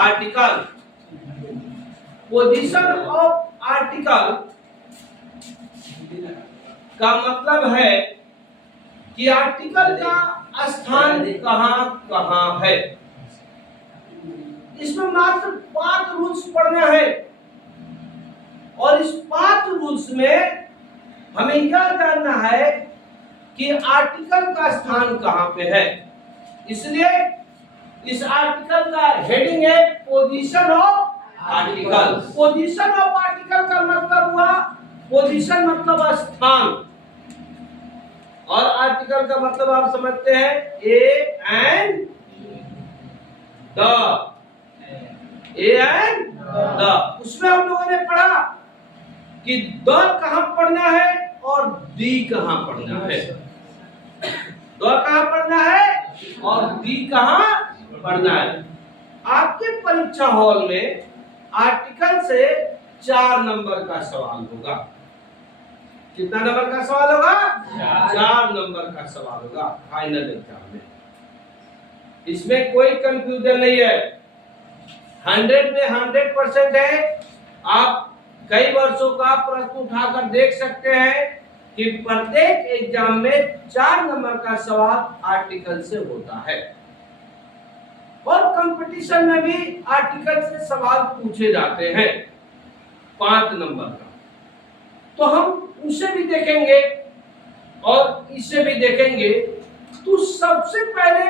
Article. Position of article का मतलब है कि आर्टिकल का स्थान कहां कहां है। इसमें मात्र 5 रूल्स पढ़ना है और इस 5 रूल्स में हमें यह जानना है कि आर्टिकल का स्थान कहां पे है। इसलिए इस आर्टिकल का हेडिंग है position of article. Position of article का मतलब हुआ, पोजीशन मतलब स्थान, और आर्टिकल का मतलब आप समझते हैं A and the. A and the, उसमें हम लोगों ने पढ़ा कि द कहां पढ़ना है और दी कहां पढ़ना है। द कहां पढ़ना है और दी कहां पढ़ना है। आपके परीक्षा हॉल में आर्टिकल से 4 नंबर का सवाल होगा। कितना नंबर का सवाल होगा? 4 नंबर का सवाल होगा फाइनल एग्जाम में। इसमें कोई कंफ्यूजन नहीं है, 100 में 100% है। आप कई वर्षों का प्रश्न उठाकर देख सकते हैं कि प्रत्येक एग्जाम में 4 नंबर का सवाल आर्टिकल से होता है और कंपटीशन में भी आर्टिकल से सवाल पूछे जाते हैं 5 नंबर का। तो हम उसे भी देखेंगे और इसे भी देखेंगे। तो सबसे पहले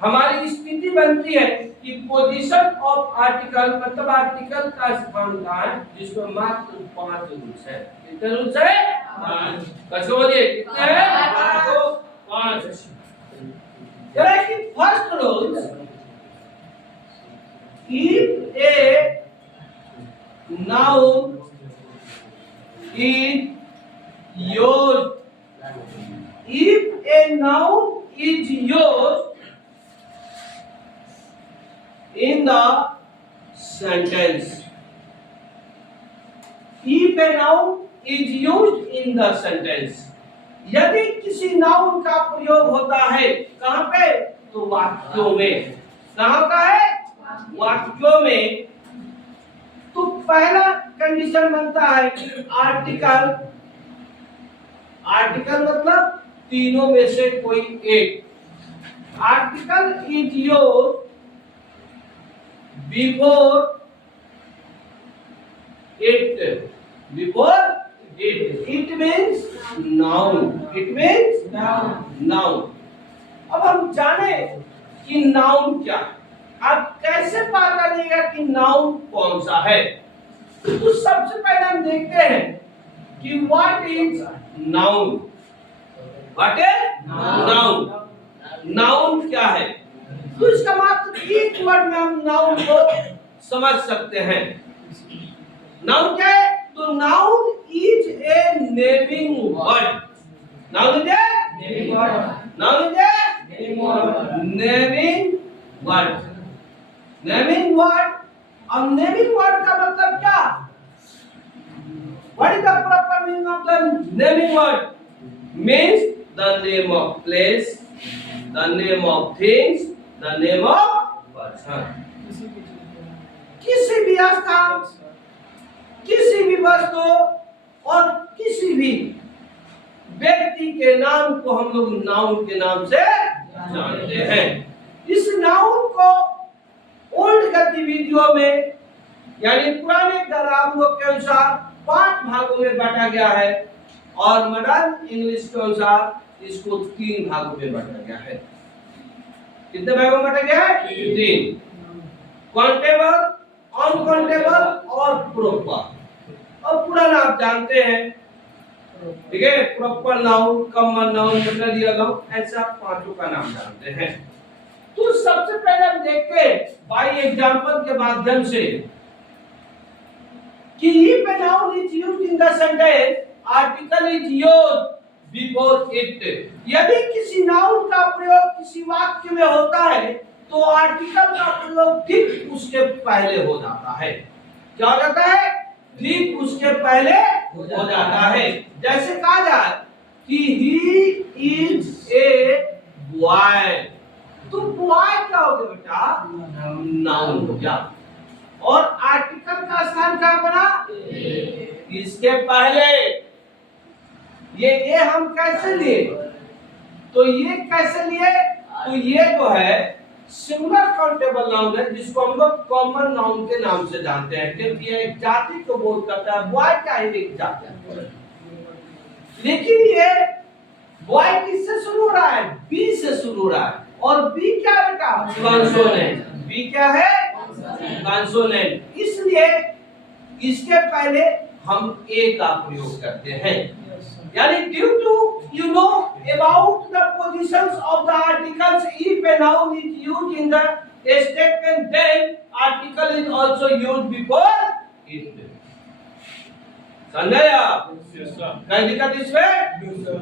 हमारी स्थिति बनती है कि पोजीशन ऑफ आर्टिकल मतलब आर्टिकल का स्थान कहां है, जिसमें मात्र 5 रूल्स है। कितने रूल्स है? 5। कैसे बोलिए कितने हैं? 5। जरा कि first rule, if a noun is used, if a noun is used in the sentence, if a noun is used in the sentence, यदि किसी नाउन का प्रयोग होता है कहां पे? तो वाक्यों में। कहां का है? वाक्यों में। तो पहला कंडीशन बनता है कि आर्टिकल, आर्टिकल मतलब तीनों में से कोई एक। Article is used before it, before it, it means noun, it means noun. अब हम जाने कि नाउन क्या है। आप कैसे पता करिएगा कि नाउन कौन सा है? तो सबसे पहले हम देखते हैं कि what is noun. What is noun? Noun क्या है? तो इसका मात्र एक वर्ड में हम नाउन को समझ सकते हैं। नाउन क्या है? तो noun is a naming word. Noun is a naming word. Noun is a naming word. Naming word. अब नेमिंग वर्ड का मतलब क्या? What is the proper meaning of the naming word? Means the name of place, the name of things, the name of person. किसी भी स्थान, किसी भी वस्तु और किसी भी व्यक्ति के नाम को हम लोग नाउन के नाम से जानते हैं। इस नाउन को ओल्ड गतिविधियों में यानी पुराने ग्रामरों के अनुसार 5 भागों में बांटा गया है और मॉडर्न इंग्लिश के अनुसार इसको 3 भागों में बांटा गया है। कितने भागों में बांटा गया है? 3। काउंटेबल, अनकाउंटेबल और प्रॉपर। अब पुराना आप जानते हैं, ठीक है? Proper noun, common noun, material noun, ऐसा 5 का नाम जानते हैं। तो सबसे पहले हम देखते हैं बाय एग्जांपल के माध्यम से कि if a noun is used in the sentence, article is used before it। यदि किसी नाउन का प्रयोग किसी वाक्य में होता है तो आर्टिकल का प्रयोग ठीक उसके पहले हो जाता है। क्या हो जाता है? ठीक उसके पहले हो जाता है। जैसे कहा जाए कि he is a boy, तो बॉय क्या हो गया बेटा? नाउन हो गया। और आर्टिकल का स्थान क्या बना? इसके पहले ये हम कैसे लिए? तो ये कैसे लिए? तो ये जो है सिंगुलर काउंटेबल नाउन है, जिसको हम लोग कॉमन नाउन के नाम से जानते हैं, क्योंकि ये एक जाति को बोध करता है। बॉय क्या है? एक जाति है। लेकिन ये बॉय किससे शुरू हो रहा है? बी से शुरू हो रहा है। और बी क्या है बेटा? कॉन्सोनेंट। बी क्या है? कॉन्सोनेंट। इसलिए इसके पहले हम ए का प्रयोग करते हैं। यानी due to you know about the positions of the articles, if a noun is used in the statement, then article is also used before it. समझे आप? Yes, sir. कोई दिक्कत इसमें? Yes, sir.